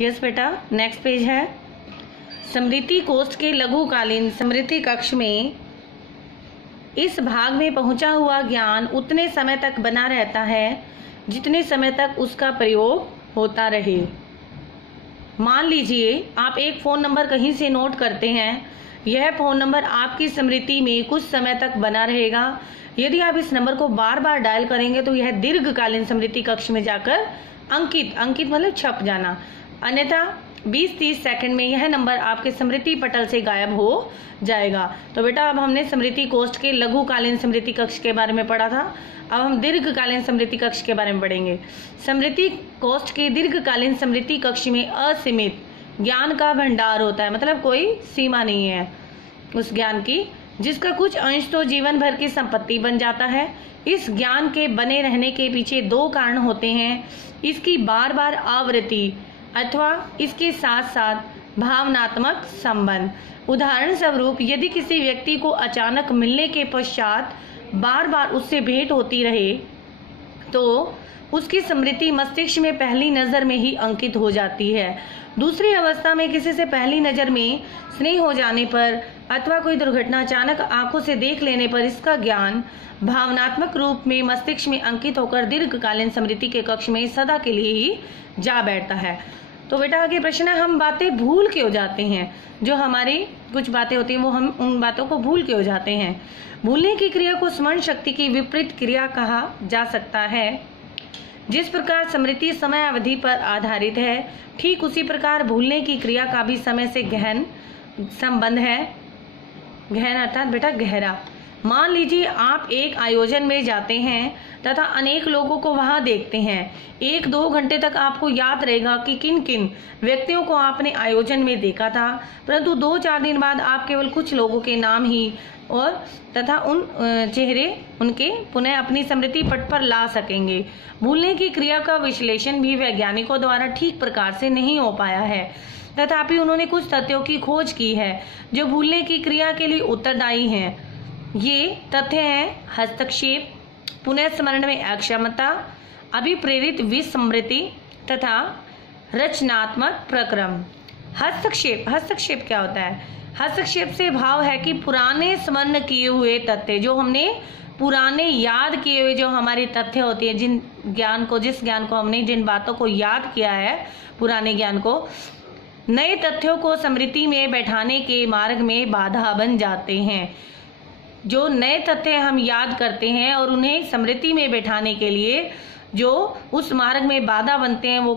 Yes बेटा, next page है। स्मृति कोष्ठ के लघुकालीन स्मृति कक्ष में इस भाग में पहुंचा हुआ ज्ञान उतने समय तक बना रहता है जितने समय तक उसका प्रयोग होता रहे। मान लीजिए आप एक फ़ोन नंबर कहीं से नोट करते हैं, यह फ़ोन नंबर आपकी स्मृति में कुछ समय तक बना रहेगा। यदि आप इस नंबर को बार बार डायल करेंगे तो यह दीर्घकालीन स्मृति कक्ष में जाकर अंकित मतलब छप जाना, अन्यथा 20-30 सेकंड में यह नंबर आपके स्मृति पटल से गायब हो जाएगा। तो बेटा अब हमने स्मृति कोष्ठ के लघुकालीन स्मृति कक्ष के बारे में पढ़ा था, अब हम दीर्घकालीन स्मृति कक्ष के बारे में पढ़ेंगे। स्मृति कोष्ठ के दीर्घकालीन स्मृति कक्ष में असीमित ज्ञान का भंडार होता है, मतलब कोई सीमा नहीं है उस ज्ञान की, जिसका कुछ अंश तो जीवन भर की संपत्ति बन जाता है। इस ज्ञान के बने रहने के पीछे दो कारण होते हैं, इसकी बार बार आवृत्ति अथवा इसके साथ साथ भावनात्मक संबंध। उदाहरण स्वरूप यदि किसी व्यक्ति को अचानक मिलने के पश्चात बार बार उससे भेंट होती रहे तो उसकी स्मृति मस्तिष्क में पहली नज़र में ही अंकित हो जाती है। दूसरी अवस्था में किसी से पहली नज़र में स्नेह हो जाने पर अथवा कोई दुर्घटना अचानक आंखों से देख लेने पर इसका ज्ञान भावनात्मक रूप में मस्तिष्क में अंकित होकर दीर्घकालीन स्मृति के कक्ष में सदा के लिए ही जा बैठता है। तो बेटा आगे प्रश्न है, हम बातें भूल क्यों जाते हैं? जो हमारी कुछ बातें होती हैं वो हम उन बातों को भूल क्यों जाते हैं? भूलने की क्रिया को स्मरण शक्ति की विपरीत क्रिया कहा जा सकता है। जिस प्रकार स्मृति समय अवधि पर आधारित है, ठीक उसी प्रकार भूलने की क्रिया का भी समय से गहन संबंध है। गहन अर्थात बेटा गहरा। मान लीजिए आप एक आयोजन में जाते हैं तथा अनेक लोगों को वहां देखते हैं। 1-2 घंटे तक आपको याद रहेगा कि किन किन व्यक्तियों को आपने आयोजन में देखा था, परंतु 2-4 दिन बाद आप केवल कुछ लोगों के नाम ही और तथा उन चेहरे उनके पुनः अपनी स्मृति पट पर ला सकेंगे। भूलने की क्रिया का विश्लेषण भी वैज्ञानिकों द्वारा ठीक प्रकार से नहीं हो पाया है, तथापि उन्होंने कुछ तथ्यों की खोज की है जो भूलने की क्रिया के लिए उत्तरदायी हैं। ये तथ्य हैं हस्तक्षेप, पुनः स्मरण में अक्षमता, अभिप्रेरित विस्मृति तथा रचनात्मक प्रक्रम। हस्तक्षेप क्या होता है? हस्तक्षेप से भाव है कि पुराने स्मरण किए हुए तथ्य, जो हमने पुराने याद किए हुए जो हमारे तथ्य होते हैं, जिस ज्ञान को हमने जिन बातों को याद किया है, पुराने ज्ञान को, नए तथ्यों को स्मृति में बैठाने के मार्ग में बाधा बन जाते हैं। जो नए तथ्य हम याद करते हैं और उन्हें स्मृति में बैठाने के लिए जो उस मार्ग में बाधा बनते हैं वो